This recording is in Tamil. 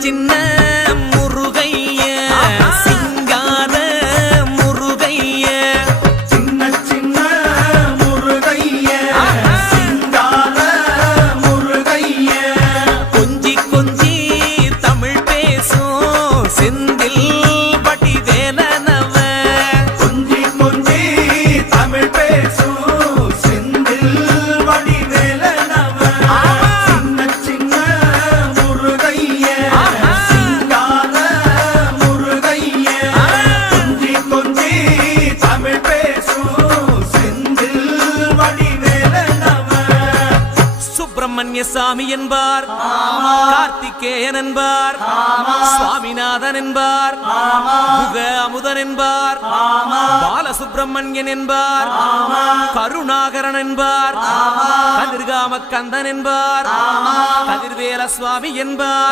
சின்ன முருகைய சிங்கார முருகைய சின்ன சின்ன முருகைய சிங்கார முருகைய கொஞ்சி கொஞ்சி தமிழ் பேசும் செந்தில் வடிவேலனவ கொஞ்சி கொஞ்சி தமிழ் பேசும் செந்தில் வடிவேலனவ சின்ன சின்ன முருகைய சிங்கார முருகைய கொஞ்சி கொஞ்சி தமிழ் பேசும் செந்தில் வடிவேலனவ சுப்பிரமணிய சாமி என்பார் கார்த்திகேயன் என்பார் சுவாமிநாதன் என்பார் முக அமுதன் என்பார் பாலசுப்பிரமணியன் என்பார் கருணாகரன் என்பார் கதிர்காம கந்தன் என்பார் கதிர்வேல சுவாமி என்பார்